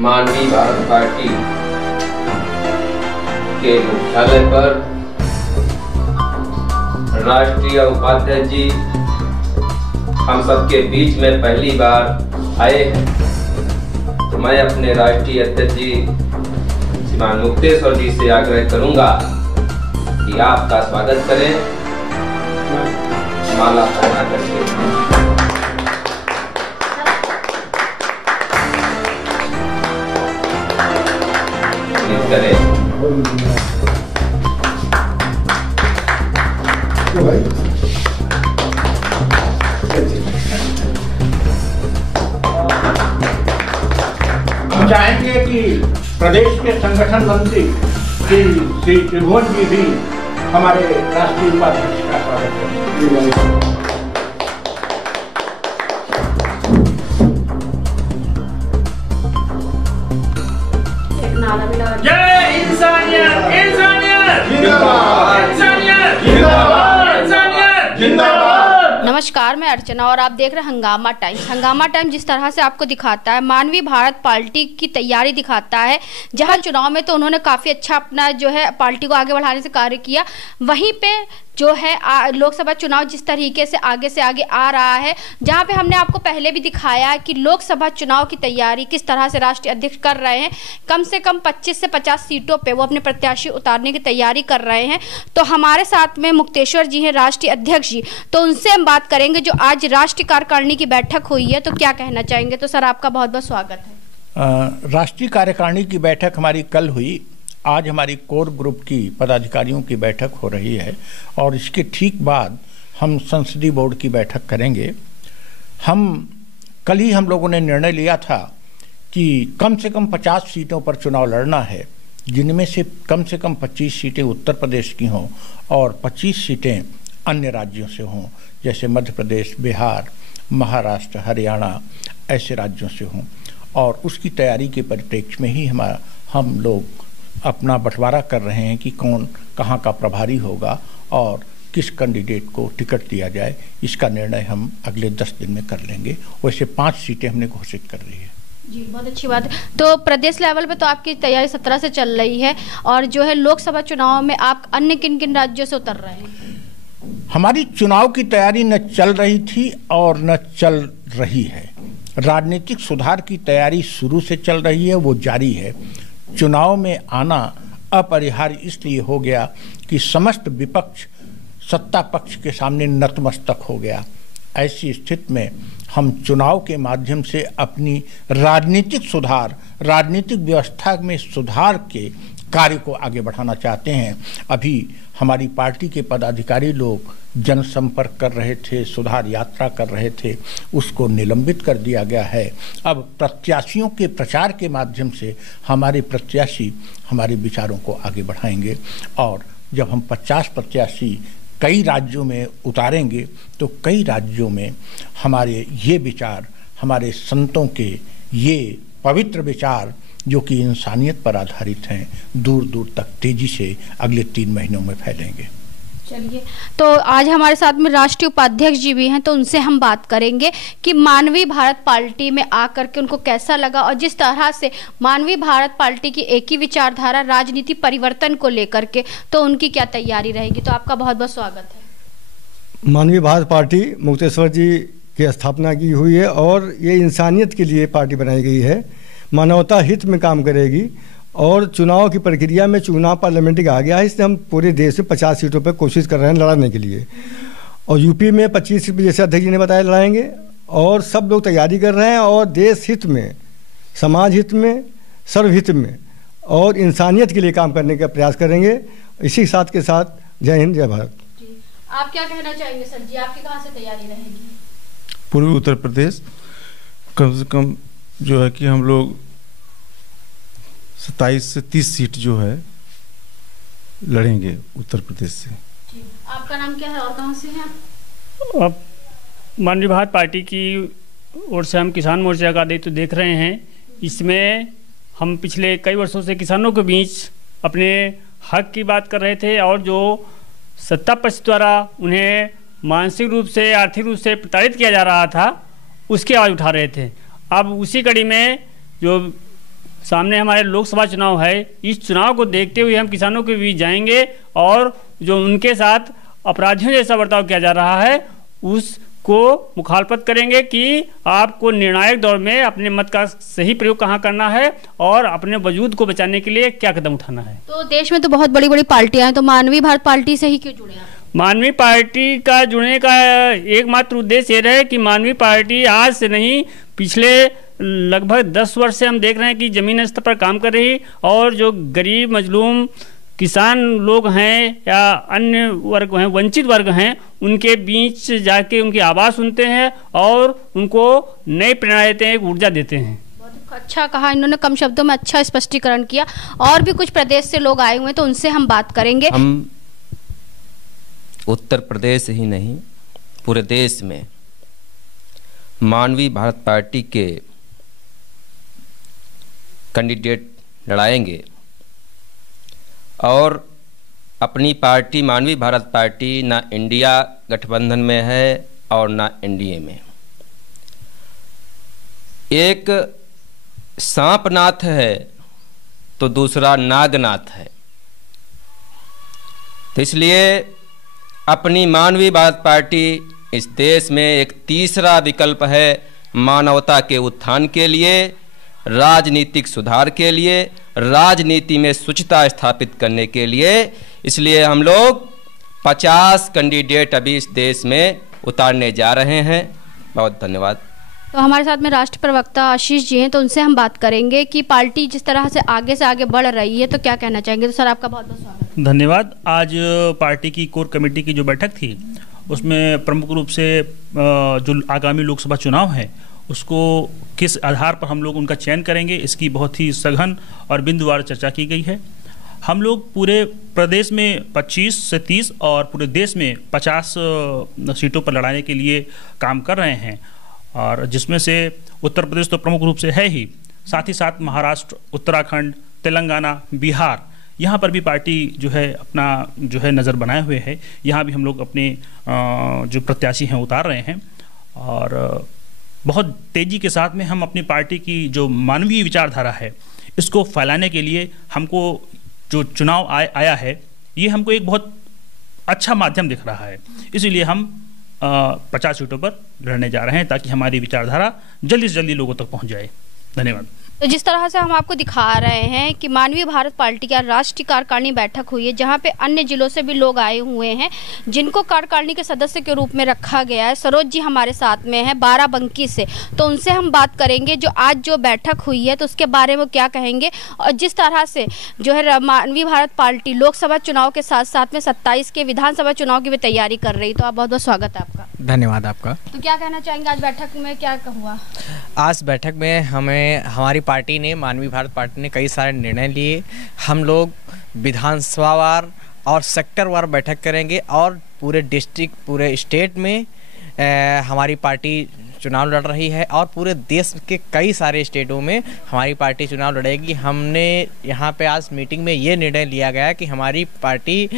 मानवी भारत पार्टी के मुख्यालय पर राष्ट्रीय उपाध्यक्ष जी हम सबके बीच में पहली बार आए हैं, तो मैं अपने राष्ट्रीय अध्यक्ष जी श्रीमान मुक्तेश्वर जी से आग्रह करूंगा कि आपका स्वागत करें माला पहना करके। करें हम चाहेंगे कि प्रदेश के संगठन मंत्री श्री त्रिभुवन जी भी हमारे राष्ट्रीय उपाध्यक्ष का स्वागत करें। जय इंसानियत, इंसानियत जिंदाबाद, इंसानियत जिंदाबाद, इंसानियत जिंदाबाद। नमस्कार, मैं अर्चना और आप देख रहे हैं हंगामा टाइम्स। हंगामा टाइम्स जिस तरह से आपको दिखाता है, मानवी भारत पार्टी की तैयारी दिखाता है। जहां चुनाव में तो उन्होंने काफ़ी अच्छा अपना जो है पार्टी को आगे बढ़ाने से कार्य किया, वहीं पे जो है लोकसभा चुनाव जिस तरीके से आगे आ रहा है, जहां पे हमने आपको पहले भी दिखाया कि लोकसभा चुनाव की तैयारी किस तरह से राष्ट्रीय अध्यक्ष कर रहे हैं। कम से कम 25 से 50 सीटों पे वो अपने प्रत्याशी उतारने की तैयारी कर रहे हैं। तो हमारे साथ में मुक्तेश्वर जी हैं, राष्ट्रीय अध्यक्ष जी, तो उनसे हम बात करेंगे। जो आज राष्ट्रीय कार्यकारिणी की बैठक हुई है, तो क्या कहना चाहेंगे? तो सर आपका बहुत बहुत स्वागत है। राष्ट्रीय कार्यकारिणी की बैठक हमारी कल हुई। आज हमारी कोर ग्रुप की पदाधिकारियों की बैठक हो रही है और इसके ठीक बाद हम संसदीय बोर्ड की बैठक करेंगे। कल ही हम लोगों ने निर्णय लिया था कि कम से कम 50 सीटों पर चुनाव लड़ना है, जिनमें से कम 25 सीटें उत्तर प्रदेश की हों और 25 सीटें अन्य राज्यों से हों, जैसे मध्य प्रदेश, बिहार, महाराष्ट्र, हरियाणा ऐसे राज्यों से हों। और उसकी तैयारी के परिप्रेक्ष्य में ही हम लोग अपना बंटवारा कर रहे हैं कि कौन कहाँ का प्रभारी होगा और किस कैंडिडेट को टिकट दिया जाए। इसका निर्णय हम अगले 10 दिन में कर लेंगे। वैसे 5 सीटें हमने घोषित कर ली है। जी, बहुत अच्छी बात है। तो प्रदेश लेवल पे तो आपकी तैयारी 17 से चल रही है, और जो है लोकसभा चुनाव में आप अन्य किन किन राज्यों से उतर रहे हैं? हमारी चुनाव की तैयारी न चल रही थी और न चल रही है। राजनीतिक सुधार की तैयारी शुरू से चल रही है, वो जारी है। चुनाव में आना अपरिहार्य इसलिए हो गया कि समस्त विपक्ष सत्ता पक्ष के सामने नतमस्तक हो गया। ऐसी स्थिति में हम चुनाव के माध्यम से अपनी राजनीतिक व्यवस्था में सुधार के कार्य को आगे बढ़ाना चाहते हैं। अभी हमारी पार्टी के पदाधिकारी लोग जनसंपर्क कर रहे थे, सुधार यात्रा कर रहे थे, उसको निलंबित कर दिया गया है। अब प्रत्याशियों के प्रचार के माध्यम से हमारे प्रत्याशी हमारे विचारों को आगे बढ़ाएंगे। और जब हम 50 प्रत्याशी कई राज्यों में उतारेंगे तो कई राज्यों में हमारे ये विचार, हमारे संतों के ये पवित्र विचार जो कि इंसानियत पर आधारित हैं, दूर दूर तक तेजी से अगले 3 महीनों में फैलेंगे। चलिए, तो आज हमारे साथ में राष्ट्रीय उपाध्यक्ष जी भी हैं, तो उनसे हम बात करेंगे कि मानवी भारत पार्टी में आकर के उनको कैसा लगा, और जिस तरह से मानवी भारत पार्टी की एक ही विचारधारा राजनीति परिवर्तन को लेकर के, तो उनकी क्या तैयारी रहेगी। तो आपका बहुत बहुत स्वागत है। मानवी भारत पार्टी मुक्तेश्वर जी की स्थापना की हुई है और ये इंसानियत के लिए पार्टी बनाई गई है, मानवता हित में काम करेगी। और चुनाव की प्रक्रिया में चुनाव पार्लियामेंट्री आ गया है, इसलिए हम पूरे देश में 50 सीटों पर कोशिश कर रहे हैं लड़ने के लिए। और यूपी में 25 सीट जैसे अध्यक्ष जी ने बताया लड़ाएंगे, और सब लोग तैयारी कर रहे हैं। और देश हित में, समाज हित में, सर्वहित में और इंसानियत के लिए काम करने का प्रयास करेंगे। इसी साथ के साथ जय हिंद, जय भारत। आप क्या कहना चाहेंगे सर जी, आपकी कहाँ से तैयारी रहेगी? पूर्वी उत्तर प्रदेश कम से कम जो है कि हम लोग 27 से 30 सीट जो है लड़ेंगे उत्तर प्रदेश से। आपका नाम क्या है और कहाँ से हैं आप? मानवी भारत पार्टी की ओर से हम किसान मोर्चा का दायित्व देख रहे हैं। इसमें हम पिछले कई वर्षों से किसानों के बीच अपने हक की बात कर रहे थे, और जो सत्ता पक्ष द्वारा उन्हें मानसिक रूप से, आर्थिक रूप से प्रताड़ित किया जा रहा था, उसकी आवाज़ उठा रहे थे। अब उसी कड़ी में जो सामने हमारे लोकसभा चुनाव है, इस चुनाव को देखते हुए हम किसानों के बीच जाएंगे और जो उनके साथ अपराधियों जैसा बर्ताव किया जा रहा है उसको मुखालफत करेंगे कि आपको निर्णायक दौर में अपने मत का सही प्रयोग कहाँ करना है और अपने वजूद को बचाने के लिए क्या कदम उठाना है। तो देश में तो बहुत बड़ी बड़ी पार्टियां हैं, तो मानवीय भारत पार्टी से ही क्यों जुड़े आप? मानवीय पार्टी का जुड़ने का एकमात्र उद्देश्य ये रहे कि मानवीय पार्टी आज से नहीं, पिछले लगभग 10 वर्ष से हम देख रहे हैं कि ज़मीनी स्तर पर काम कर रही और जो गरीब मजलूम किसान लोग हैं या अन्य वर्ग हैं, वंचित वर्ग हैं, उनके बीच जाके उनकी आवाज़ सुनते हैं और उनको नई प्रेरणा देते हैं, एक ऊर्जा देते हैं। बहुत अच्छा कहा इन्होंने, कम शब्दों में अच्छा स्पष्टीकरण किया। और भी कुछ प्रदेश से लोग आए हुए हैं तो उनसे हम बात करेंगे। हम उत्तर प्रदेश ही नहीं पूरे देश में मानवीय भारत पार्टी के कैंडिडेट लड़ाएंगे और अपनी पार्टी मानवीय भारत पार्टी ना इंडिया गठबंधन में है और ना एनडीए में। एक सांपनाथ है तो दूसरा नागनाथ है, तो इसलिए अपनी मानवीय भारत पार्टी इस देश में एक तीसरा विकल्प है मानवता के उत्थान के लिए, राजनीतिक सुधार के लिए, राजनीति में शुचिता स्थापित करने के लिए। इसलिए हम लोग 50 कैंडिडेट अभी इस देश में उतारने जा रहे हैं। बहुत धन्यवाद। तो हमारे साथ में राष्ट्र प्रवक्ता आशीष जी हैं, तो उनसे हम बात करेंगे कि पार्टी जिस तरह से आगे बढ़ रही है तो क्या कहना चाहेंगे। तो सर आपका बहुत बहुत स्वागत। धन्यवाद। आज पार्टी की कोर कमेटी की जो बैठक थी उसमें प्रमुख रूप से जो आगामी लोकसभा चुनाव है उसको किस आधार पर हम लोग उनका चयन करेंगे, इसकी बहुत ही सघन और बिंदुवार चर्चा की गई है। हम लोग पूरे प्रदेश में 25 से 30 और पूरे देश में 50 सीटों पर लड़ाने के लिए काम कर रहे हैं, और जिसमें से उत्तर प्रदेश तो प्रमुख रूप से है ही, साथ ही साथ महाराष्ट्र, उत्तराखंड, तेलंगाना, बिहार, यहाँ पर भी पार्टी जो है अपना जो है नज़र बनाए हुए है। यहाँ भी हम लोग अपने जो प्रत्याशी हैं उतार रहे हैं और बहुत तेज़ी के साथ में हम अपनी पार्टी की जो मानवीय विचारधारा है इसको फैलाने के लिए हमको जो चुनाव आया है ये हमको एक बहुत अच्छा माध्यम दिख रहा है। इसीलिए हम 50 सीटों पर लड़ने जा रहे हैं ताकि हमारी विचारधारा जल्दी से जल्दी लोगों तक पहुंच जाए। धन्यवाद। तो जिस तरह से हम आपको दिखा रहे हैं कि मानवीय भारत पार्टी की राष्ट्रीय कार्यकारिणी बैठक हुई है, जहां पे अन्य जिलों से भी लोग आए हुए हैं जिनको कार्यकारिणी के सदस्य के रूप में रखा गया है। सरोज जी हमारे साथ में है बाराबंकी से, तो उनसे हम बात करेंगे जो आज जो बैठक हुई है तो उसके बारे में क्या कहेंगे, और जिस तरह से जो है मानवीय भारत पार्टी लोकसभा चुनाव के साथ साथ में 27 के विधानसभा चुनाव की भी तैयारी कर रही। तो आप बहुत बहुत स्वागत है आपका। धन्यवाद आपका। तो क्या कहना चाहेंगे आज बैठक में क्या हुआ? आज बैठक में हमारी पार्टी ने, मानवीय भारत पार्टी ने कई सारे निर्णय लिए। हम लोग विधानसभावार और सेक्टरवार बैठक करेंगे और पूरे डिस्ट्रिक्ट, पूरे स्टेट में हमारी पार्टी चुनाव लड़ रही है और पूरे देश के कई सारे स्टेटों में हमारी पार्टी चुनाव लड़ेगी। हमने यहाँ पे आज मीटिंग में ये निर्णय लिया गया कि हमारी पार्टी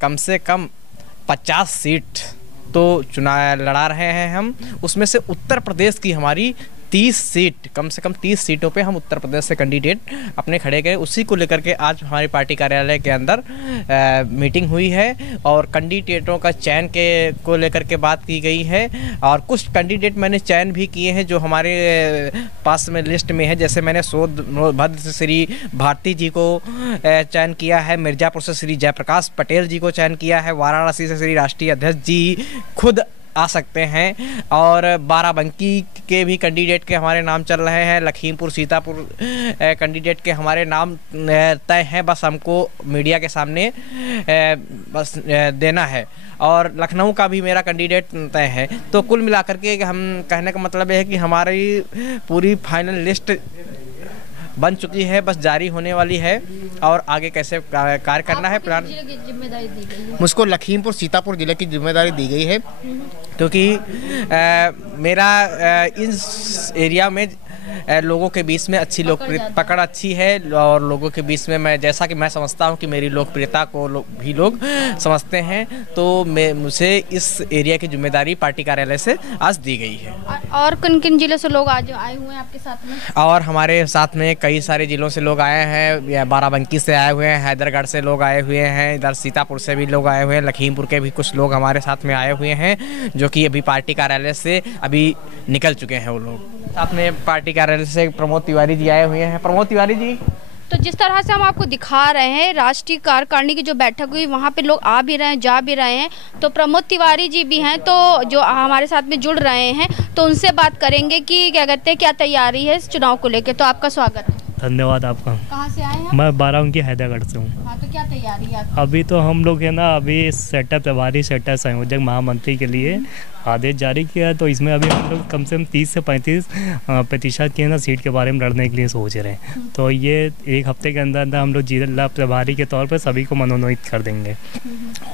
कम से कम 50 सीट तो चुनाव लड़ा रहे हैं हम, उसमें से उत्तर प्रदेश की हमारी 30 सीट, कम से कम 30 सीटों पे हम उत्तर प्रदेश से कैंडिडेट अपने खड़े गए। उसी को लेकर के आज हमारी पार्टी कार्यालय के अंदर मीटिंग हुई है और कैंडिडेटों का चयन को लेकर के बात की गई है। और कुछ कैंडिडेट मैंने चयन भी किए हैं जो हमारे पास में लिस्ट में है, जैसे मैंने सोनभद्र से श्री भारती जी को चयन किया है, मिर्ज़ापुर से श्री जयप्रकाश पटेल जी को चयन किया है, वाराणसी से श्री राष्ट्रीय अध्यक्ष जी खुद आ सकते हैं, और बाराबंकी के भी कैंडिडेट के हमारे नाम चल रहे हैं, लखीमपुर सीतापुर कैंडिडेट के हमारे नाम तय हैं, बस हमको मीडिया के सामने बस देना है, और लखनऊ का भी मेरा कैंडिडेट तय है। तो कुल मिलाकर के हम कहने का मतलब यह है कि हमारी पूरी फाइनल लिस्ट बन चुकी है, बस जारी होने वाली है और आगे कैसे कार्य करना है प्लान जिम्मेदारी दी गई है। मुझको लखीमपुर सीतापुर जिले की जिम्मेदारी दी गई है, क्योंकि मेरा इस एरिया में लोगों के बीच में अच्छी पकड़ अच्छी है और लोगों के बीच में मैं जैसा कि मैं समझता हूं कि मेरी लोकप्रियता को भी लोग समझते हैं, तो मुझे इस एरिया की जिम्मेदारी पार्टी कार्यालय से आज दी गई है। और किन किन जिलों से लोग आज आए हुए हैं आपके साथ में? और हमारे साथ में कई सारे जिलों से लोग आए हैं, बाराबंकी से आए हुए हैं, हैदरगढ़ से लोग आए हुए हैं, इधर सीतापुर से भी लोग आए हुए हैं, लखीमपुर के भी कुछ लोग हमारे साथ में आए हुए हैं जो कि अभी पार्टी कार्यालय से अभी निकल चुके हैं। वो लोग साथ में पार्टी कार्यालय से प्रमोद तिवारी जी आए हुए हैं। प्रमोद तिवारी जी, तो जिस तरह से हम आपको दिखा रहे हैं राष्ट्रीय कार्यकारिणी की जो बैठक हुई वहाँ पे लोग आ भी रहे हैं, जा भी रहे हैं, तो प्रमोद तिवारी जी भी हैं तो जो हमारे साथ में जुड़ रहे हैं, तो उनसे बात करेंगे कि क्या कहते हैं, क्या तैयारी है इस चुनाव को लेकर। तो आपका स्वागत है। धन्यवाद आपका। कहाँ से आए हैं? मैं बाराबंकी हैदरगढ़ से हूँ। हाँ, तो क्या तैयारी है? अभी तो हम लोग है ना, अभी सेटअप प्रभारी सेक्टर संयोजक महामंत्री के लिए आदेश जारी किया है, तो इसमें अभी हम लोग कम से कम 30 से 35% की ना सीट के बारे में लड़ने के लिए सोच रहे हैं। तो ये एक हफ्ते के अंदर अंदर हम लोग जिला प्रभारी के तौर पर सभी को मनोनीत कर देंगे।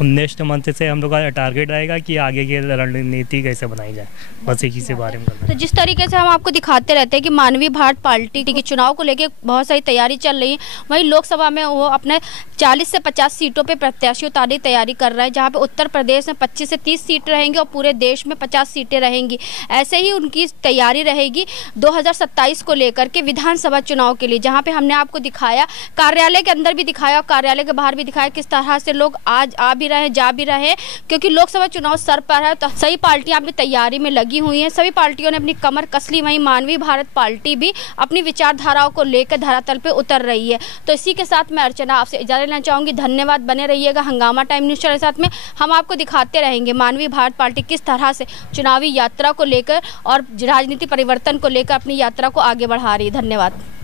नेक्स्ट मंथ से हम लोग का टारगेट रहेगा कि आगे की रणनीति कैसे बनाई जाए, बस इसी से बारे में करना। तो जिस तरीके से हम आपको दिखाते रहते हैं कि मानवीय भारत पार्टी के चुनाव को लेकर बहुत सारी तैयारी चल रही है, वहीं लोकसभा में वो अपने 40 से 50 सीटों पे प्रत्याशी उतारने की तैयारी कर रहे हैं, जहाँ पे उत्तर प्रदेश में 25 से 30 सीट रहेंगी और पूरे देश में 50 सीटें रहेंगी। ऐसे ही उनकी तैयारी रहेगी 2027 को लेकर के विधानसभा चुनाव के लिए, जहाँ पे हमने आपको दिखाया, कार्यालय के अंदर भी दिखाया और कार्यालय के बाहर भी दिखाया किस तरह से लोग आज आ भी रहे हैं, जा भी रहे हैं, क्योंकि लोकसभा चुनाव सर पर है। तो सभी पार्टियां अपनी तैयारी में लगी हुई हैं, सभी पार्टियों ने अपनी कमर कस ली, वहीं मानवीय भारत पार्टी भी अपनी विचारधाराओं को लेकर धरातल पे उतर रही है। तो इसी के साथ मैं अर्चना आपसे इजाजत लेना चाहूँगी। धन्यवाद, बने रहिएगा हंगामा टाइम न्यूज़ चैनल के साथ में। हम आपको दिखाते रहेंगे मानवीय भारत पार्टी किस तरह से चुनावी यात्रा को लेकर और राजनीति परिवर्तन को लेकर अपनी यात्रा को आगे बढ़ा रही है। धन्यवाद।